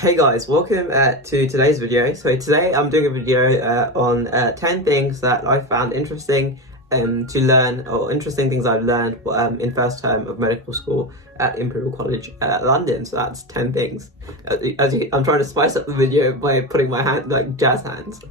Hey guys, welcome to today's video. So today I'm doing a video on 10 things that I found interesting to learn, or interesting things I've learned in first term of medical school at Imperial College London. So that's 10 things. I'm trying to spice up the video by putting my hand like jazz hands.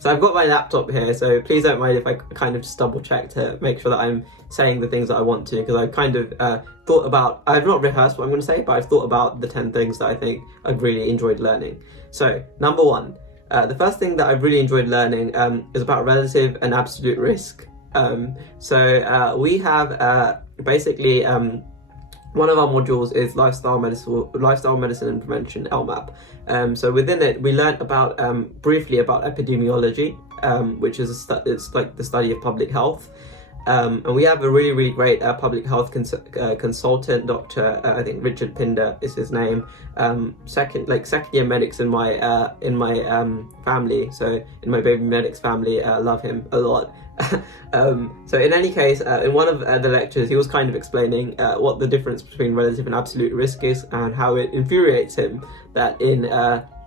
So I've got my laptop here, so please don't mind if I kind of just double check to make sure that I'm saying the things that I want to, because I kind of thought about, I've not rehearsed what I'm going to say, but I've thought about the 10 things that I think I've really enjoyed learning. So number one, the first thing that I've really enjoyed learning is about relative and absolute risk. We have basically one of our modules is lifestyle medicine and prevention, LMAP. So within it, we learned about briefly about epidemiology, which is it's like the study of public health. And we have a really great public health consultant, Dr. I think Richard Pinder is his name. Second year medics in my family, so in my baby medics family, love him a lot. So in any case, in one of the lectures, he was kind of explaining what the difference between relative and absolute risk is, and how it infuriates him that in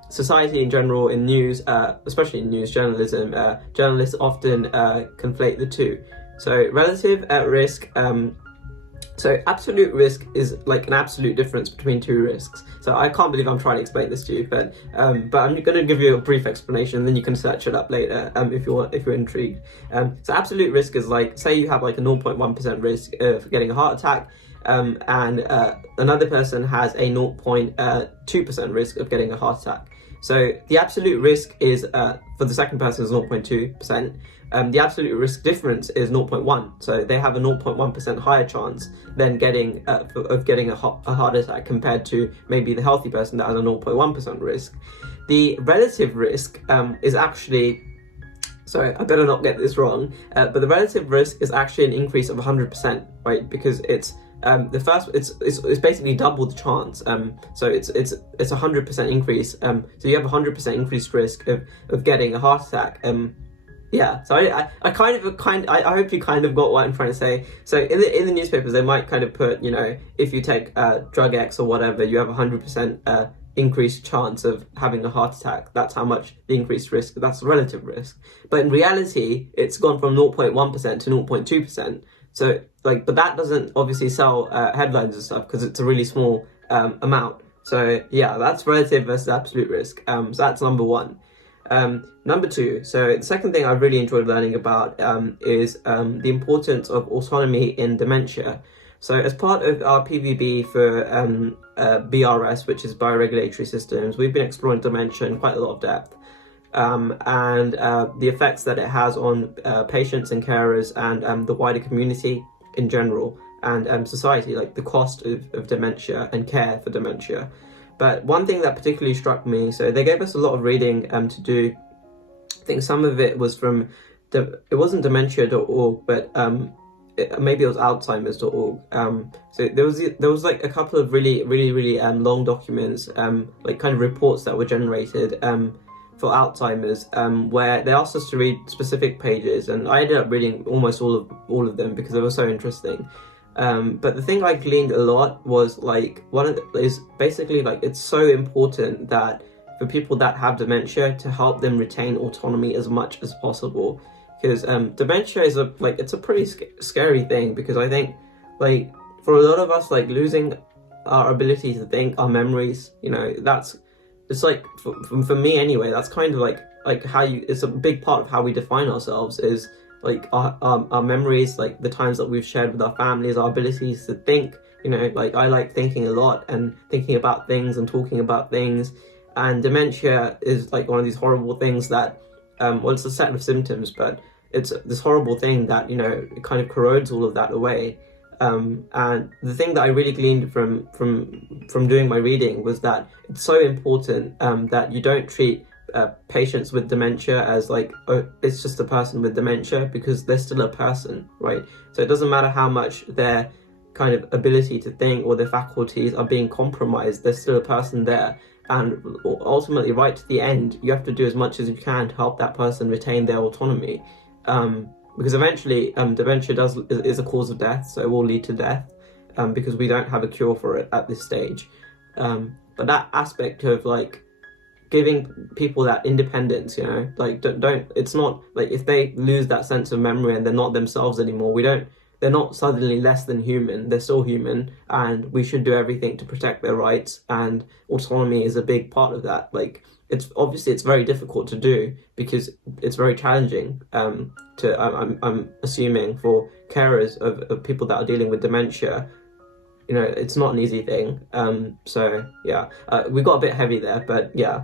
society in general, in news, especially in news journalism, journalists often conflate the two. So relative risk, so absolute risk is like an absolute difference between two risks. So I can't believe I'm trying to explain this to you, but I'm going to give you a brief explanation, and then you can search it up later if you're intrigued. So absolute risk is like, say you have like a 0.1% risk of getting a heart attack, and another person has a 0.2% risk of getting a heart attack. So the absolute risk is for the second person is 0.2%. The absolute risk difference is 0.1, so they have a 0.1% higher chance than getting a heart attack compared to maybe the healthy person that has a 0.1% risk. The relative risk is actually, sorry, I better not get this wrong, but the relative risk is actually an increase of 100%, right? Because it's it's basically double the chance. So it's a 100% increase. So you have a 100% increased risk of getting a heart attack. Yeah, so I hope you kind of got what I'm trying to say. So in the newspapers, they might kind of put, you know, if you take drug X or whatever, you have a 100% increased chance of having a heart attack. That's how much the increased risk, that's relative risk. But in reality, it's gone from 0.1% to 0.2%. So but that doesn't obviously sell headlines and stuff, because it's a really small amount. So yeah, that's relative versus absolute risk. So that's number one. Number two, so the second thing I've really enjoyed learning about is the importance of autonomy in dementia. So as part of our PVB for BRS, which is bioregulatory systems, we've been exploring dementia in quite a lot of depth, and the effects that it has on patients and carers and the wider community in general, and society, like the cost of dementia and care for dementia. But one thing that particularly struck me, so they gave us a lot of reading to do. I think some of it was from, it wasn't dementia.org, but maybe it was alzheimer's.org. So there was like a couple of really long documents, like kind of reports that were generated for Alzheimer's, where they asked us to read specific pages, and I ended up reading almost all of them because they were so interesting. But the thing I gleaned a lot was like, is basically like, it's so important that for people that have dementia, to help them retain autonomy as much as possible, because dementia is it's a pretty scary thing, because I think like for a lot of us, like losing our ability to think, our memories, you know, it's like for me anyway, that's kind of like how it's a big part of how we define ourselves, is like our memories, like the times that we've shared with our families, our abilities to think. You know, like I like thinking a lot and thinking about things and talking about things, and dementia is like one of these horrible things that well, it's a set of symptoms, but it's this horrible thing that, you know, it kind of corrodes all of that away. And the thing that I really gleaned from doing my reading was that it's so important that you don't treat patients with dementia as like, oh, it's just a person with dementia, because they're still a person, right? So it doesn't matter how much their kind of ability to think or their faculties are being compromised, there's still a person there. And ultimately, right to the end, you have to do as much as you can to help that person retain their autonomy, because eventually dementia is a cause of death, so it will lead to death, because we don't have a cure for it at this stage. but that aspect of like giving people that independence, you know, like don't it's not like if they lose that sense of memory and they're not themselves anymore, they're not suddenly less than human, they're still human, and we should do everything to protect their rights, and autonomy is a big part of that. Like it's obviously it's very difficult to do because it's very challenging I'm assuming for carers of people that are dealing with dementia. You know, it's not an easy thing. So yeah, we got a bit heavy there, but yeah.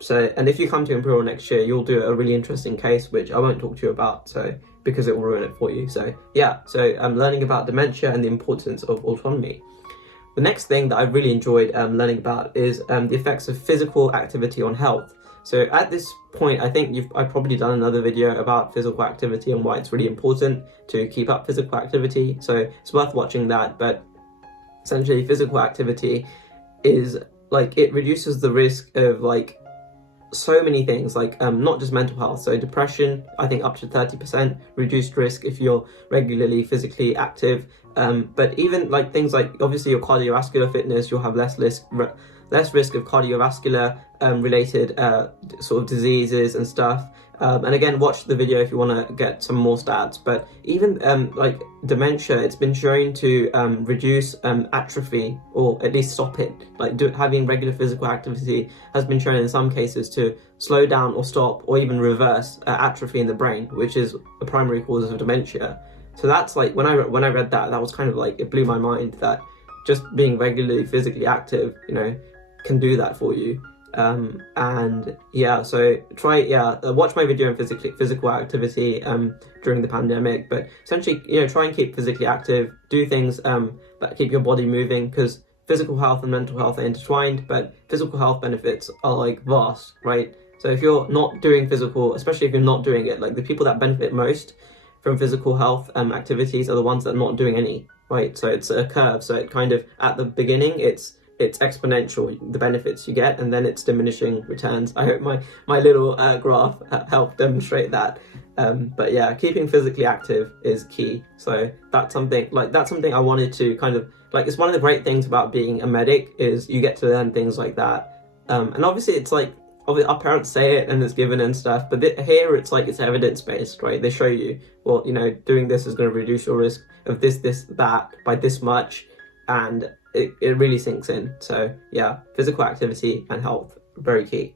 So, and if you come to Imperial next year, you'll do a really interesting case, which I won't talk to you about, so because it will ruin it for you. So yeah, so I'm learning about dementia and the importance of autonomy. The next thing that I really enjoyed learning about is the effects of physical activity on health. So at this point, I think I've probably done another video about physical activity and why it's really important to keep up physical activity. So it's worth watching that. But essentially, physical activity is like it reduces the risk of like so many things, like not just mental health. So depression, I think up to 30% reduced risk if you're regularly physically active. But even like things like obviously your cardiovascular fitness, you'll have less risk of cardiovascular related sort of diseases and stuff. And again, watch the video if you want to get some more stats. But even like dementia, it's been shown to reduce atrophy, or at least stop it. Like having regular physical activity has been shown in some cases to slow down or stop or even reverse atrophy in the brain, which is the primary cause of dementia. So that's like when I read that, that was kind of like, it blew my mind that just being regularly physically active, you know, can do that for you. And yeah, so watch my video on physical activity during the pandemic. But essentially, you know, try and keep physically active, do things that keep your body moving, because physical health and mental health are intertwined, but physical health benefits are like vast, right? So if you're not doing physical, especially if you're not doing it, like the people that benefit most from physical health activities are the ones that are not doing any, right? So it's a curve. So it kind of, at the beginning, it's exponential, the benefits you get, and then it's diminishing returns. I hope my little graph helped demonstrate that. But yeah, keeping physically active is key. So that's something I wanted to kind of like, it's one of the great things about being a medic is you get to learn things like that. And obviously it's like, our parents say it and it's given and stuff, but here it's like it's evidence-based, right? They show you, well, you know, doing this is going to reduce your risk of this, that by this much, and it really sinks in. So yeah, physical activity and health, very key.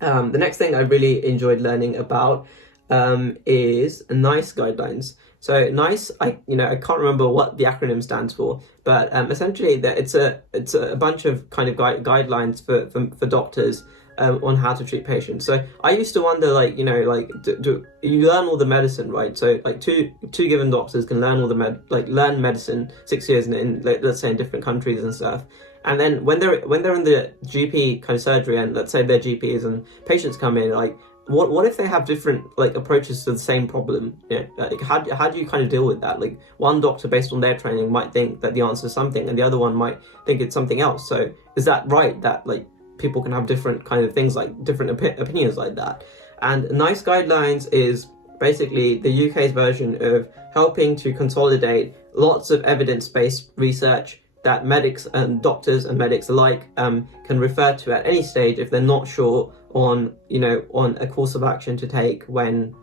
The next thing I really enjoyed learning about is NICE guidelines. So NICE, I can't remember what the acronym stands for, but essentially it's a bunch of kind of guidelines for doctors on how to treat patients. So I used to wonder, like, you know, like do you learn all the medicine, right? So like two given doctors can learn all the learn medicine 6 years in let's say in different countries and stuff. And then when they're in the GP kind of surgery, and let's say they're GPs and patients come in, like what if they have different like approaches to the same problem? You know, like how do you kind of deal with that? Like one doctor, based on their training, might think that the answer is something, and the other one might think it's something else. So is that right that like people can have different kind of things, like different opinions like that? And NICE guidelines is basically the UK's version of helping to consolidate lots of evidence-based research that medics and doctors and medics alike can refer to at any stage if they're not sure on a course of action to take when,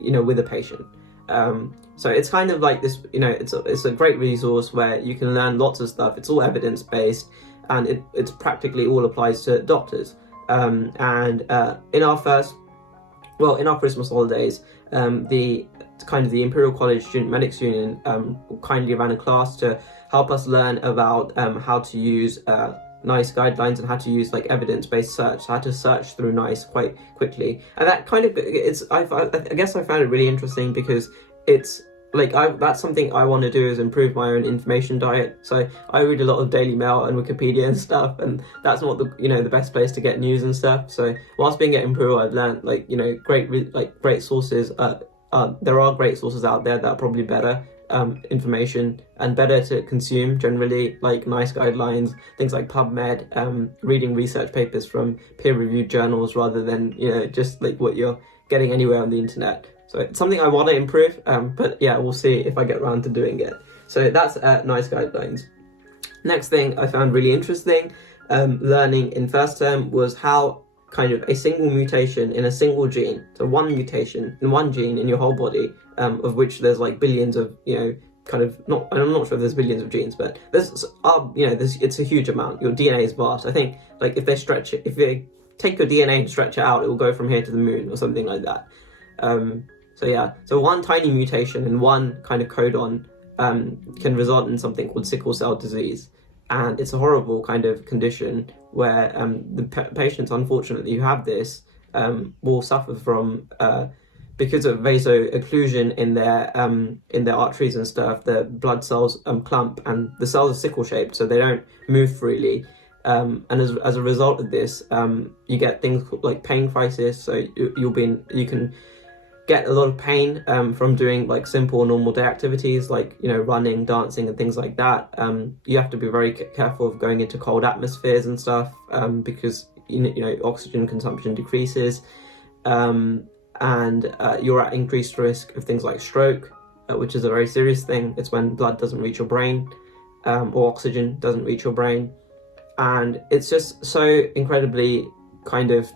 you know, with a patient. So it's kind of like this, you know, it's a great resource where you can learn lots of stuff. It's all evidence-based, and it's practically all applies to doctors. In our Christmas holidays, the Imperial College Student Medics Union kindly ran a class to help us learn about how to use NICE guidelines and how to use like evidence-based search, how to search through NICE quite quickly. And that kind of, I guess I found it really interesting because it's like that's something I want to do, is improve my own information diet. So I read a lot of Daily Mail and Wikipedia and stuff, and that's not the best place to get news and stuff. So whilst being at Imperial, I've learned great sources. There are great sources out there that are probably better information and better to consume generally, like NICE guidelines, things like PubMed, reading research papers from peer-reviewed journals rather than just like what you're getting anywhere on the internet. So it's something I want to improve, but yeah, we'll see if I get around to doing it. So that's NICE guidelines. Next thing I found really interesting learning in first term was how kind of a single mutation in a single gene, so one mutation in one gene in your whole body, of which there's like billions of, kind of, not, I'm not sure if there's billions of genes, but there's, it's a huge amount. Your DNA is vast. I think like if they stretch it, if they take your DNA and stretch it out, it will go from here to the moon or something like that. So one tiny mutation in one kind of codon can result in something called sickle cell disease. And it's a horrible kind of condition where the patients, unfortunately, who have this will suffer from, because of vaso-occlusion in their arteries and stuff, the blood cells clump, and the cells are sickle-shaped, so they don't move freely. And as a result of this, you get things like pain crisis, so you can get a lot of pain from doing like simple normal day activities like running, dancing and things like that. You have to be very careful of going into cold atmospheres and stuff because oxygen consumption decreases, and you're at increased risk of things like stroke, which is a very serious thing. It's when blood doesn't reach your brain or oxygen doesn't reach your brain, and it's just so incredibly kind of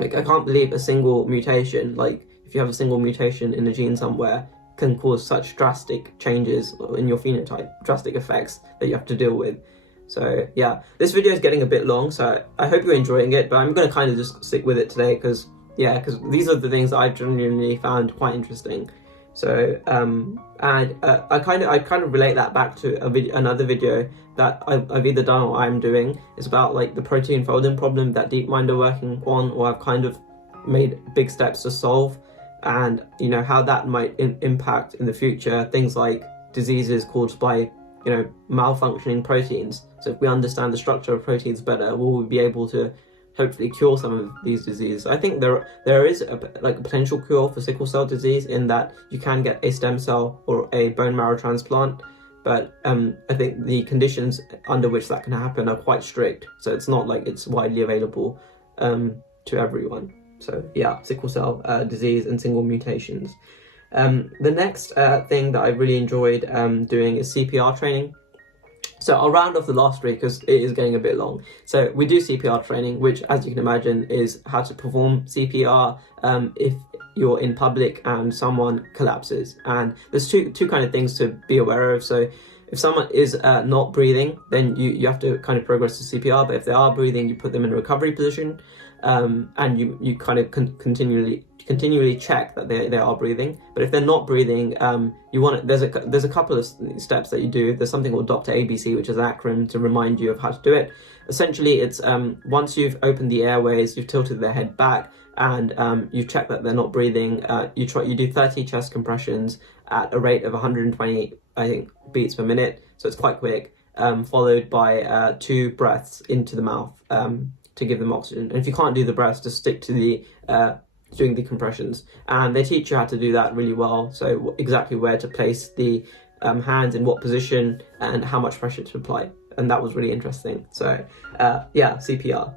like, I can't believe a single mutation, like if you have a single mutation in a gene somewhere, can cause such drastic changes in your phenotype, drastic effects that you have to deal with. So yeah, this video is getting a bit long, so I hope you're enjoying it, but I'm going to kind of just stick with it today because these are the things that I genuinely found quite interesting. So I kind of relate that back to another video that I've either done or I'm doing. It's about like the protein folding problem that DeepMind are working on, or I've kind of made big steps to solve, and how that might impact in the future things like diseases caused by malfunctioning proteins. So if we understand the structure of proteins better, we'll be able to hopefully cure some of these diseases. I think there is a potential cure for sickle cell disease in that you can get a stem cell or a bone marrow transplant, but I think the conditions under which that can happen are quite strict, so it's not like it's widely available to everyone. So yeah, sickle cell disease and single mutations. The next thing that I really enjoyed doing is CPR training. So I'll round off the last three because it is getting a bit long. So we do CPR training, which, as you can imagine, is how to perform CPR if you're in public and someone collapses. And there's two kind of things to be aware of. So if someone is not breathing, then you have to kind of progress to CPR. But if they are breathing, you put them in a recovery position, and you kind of continually check that they are breathing. But if they're not breathing, there's a couple of steps that you do. There's something called Dr. ABC, which is an acronym to remind you of how to do it. Essentially, it's once you've opened the airways, you've tilted their head back, and you've checked that they're not breathing. You do 30 chest compressions at a rate of 120, I think, beats per minute. So it's quite quick, followed by 2 breaths into the mouth to give them oxygen. And if you can't do the breaths, just stick to the doing the compressions, and they teach you how to do that really well. So exactly where to place the hands, in what position, and how much pressure to apply, and that was really interesting. So yeah, CPR.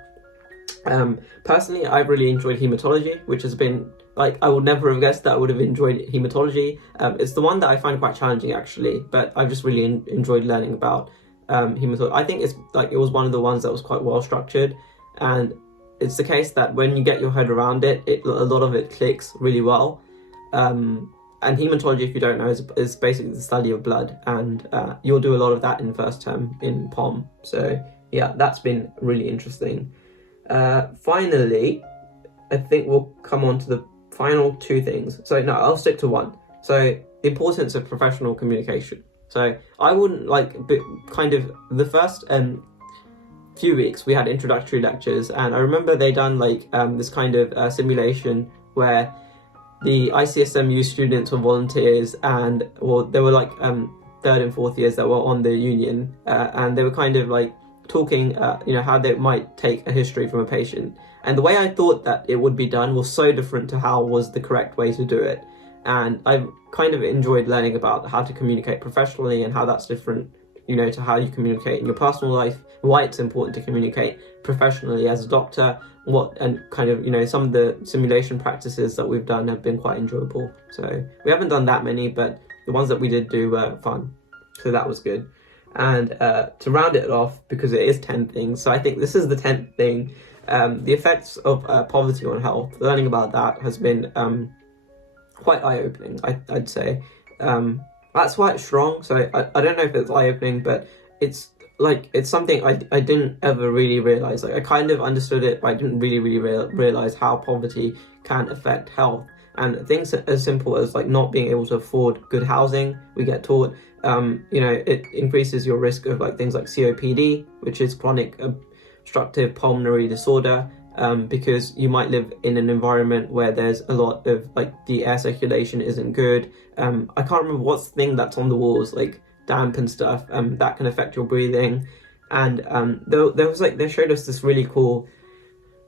Personally, I've really enjoyed hematology, which has been like, I would never have guessed that I would have enjoyed hematology. It's the one that I find quite challenging actually, but I've just really enjoyed learning about hematology. I think it was one of the ones that was quite well structured, and it's the case that when you get your head around it, a lot of it clicks really well. And hematology, if you don't know, is basically the study of blood, and you'll do a lot of that in first term in POM. So yeah, that's been really interesting. Finally, I think we'll come on to the final 2 things. So no, I'll stick to one. So the importance of professional communication. So I wouldn't kind of the first few weeks we had introductory lectures, and I remember they done this kind of simulation where the ICSMU students were volunteers, and they were 3rd and 4th years that were on the union, and they were kind of talking how they might take a history from a patient, and the way I thought that it would be done was so different to how was the correct way to do it. And I've kind of enjoyed learning about how to communicate professionally and how that's different to how you communicate in your personal life, why it's important to communicate professionally as a doctor, and kind of, some of the simulation practices that we've done have been quite enjoyable. So we haven't done that many, but the ones that we did do were fun. So that was good. And to round it off, because it is 10 things, so I think this is the 10th thing, the effects of poverty on health. Learning about that has been quite eye-opening, I'd say. That's quite strong, so I don't know if it's eye-opening, but it's something I didn't ever really realize. Like, I kind of understood it, but I didn't really realize how poverty can affect health. And things as simple as like not being able to afford good housing, we get taught, it increases your risk of like things like COPD, which is chronic obstructive pulmonary disorder, because you might live in an environment where there's a lot of like the air circulation isn't good. I can't remember what's the thing that's on the walls, like damp and stuff, that can affect your breathing. And they showed us this really cool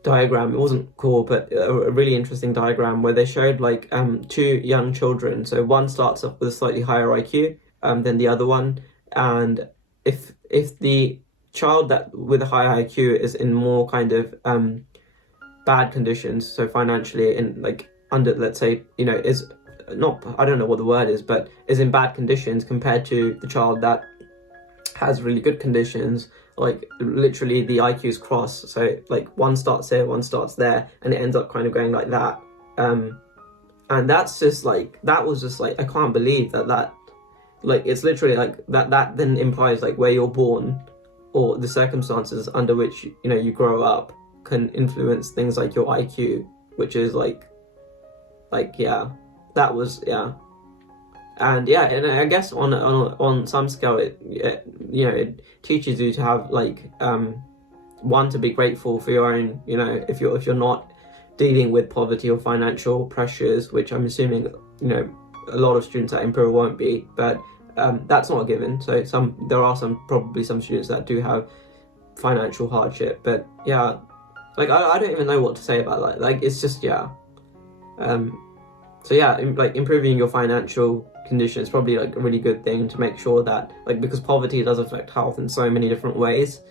diagram. It wasn't cool, but a really interesting diagram where they showed like two young children. So one starts off with a slightly higher IQ than the other one, and if the child that with a higher IQ is in more kind of bad conditions, so financially in like under, let's say, is not, I don't know what the word is, but is in bad conditions compared to the child that has really good conditions, like literally the IQs cross, so like one starts here, one starts there, and it ends up kind of going like that. And that's just like, that was just like, I can't believe that like, it's literally like that then implies like where you're born or the circumstances under which you grow up can influence things like your IQ, which is like yeah, that was, yeah. And yeah, and I guess on some scale, it teaches you to have like one, to be grateful for your own, if you're not dealing with poverty or financial pressures, which I'm assuming a lot of students at Imperial won't be, but that's not a given. So there are probably some students that do have financial hardship, but yeah, like I don't even know what to say about that. Like, it's just, yeah. So yeah, like improving your financial condition is probably like a really good thing to make sure that, like, because poverty does affect health in so many different ways.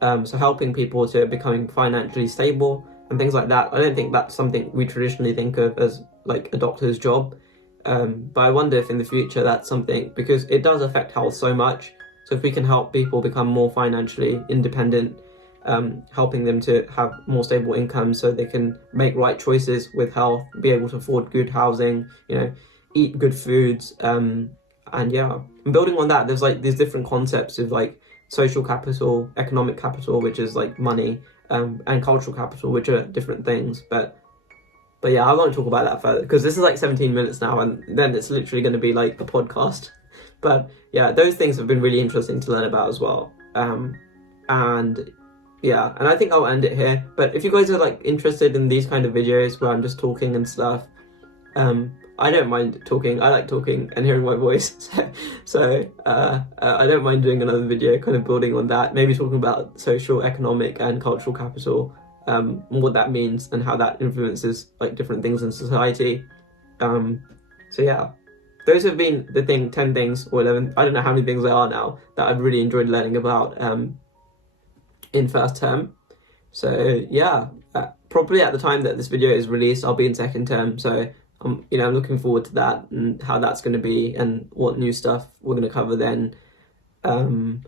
So helping people to becoming financially stable and things like that, I don't think that's something we traditionally think of as like a doctor's job. But I wonder if in the future that's something, because it does affect health so much. So if we can help people become more financially independent, helping them to have more stable income so they can make right choices with health, be able to afford good housing, eat good foods, and yeah. And building on that, there's like these different concepts of like social capital, economic capital, which is like money, and cultural capital, which are different things. But yeah, I won't talk about that further because this is like 17 minutes now, and then it's literally going to be like a podcast. But yeah, those things have been really interesting to learn about as well. And yeah, and I think I'll end it here. But if you guys are like interested in these kind of videos where I'm just talking and stuff, I don't mind talking. I like talking and hearing my voice. So I don't mind doing another video kind of building on that, maybe talking about social, economic and cultural capital, what that means and how that influences like different things in society. So yeah, those have been the 10 things or 11, I don't know how many things there are now, that I've really enjoyed learning about in first term. So yeah, probably at the time that this video is released, I'll be in second term. So I'm looking forward to that and how that's going to be and what new stuff we're going to cover then. And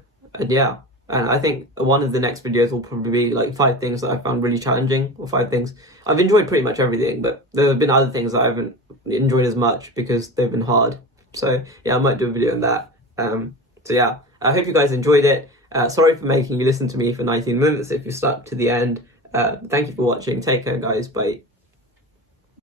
yeah, and I think one of the next videos will probably be like 5 things that I found really challenging, or 5 things. I've enjoyed pretty much everything, but there have been other things that I haven't enjoyed as much because they've been hard. So yeah, I might do a video on that. So yeah, I hope you guys enjoyed it. Sorry for making you listen to me for 19 minutes if you stuck to the end. Thank you for watching. Take care, guys. Bye.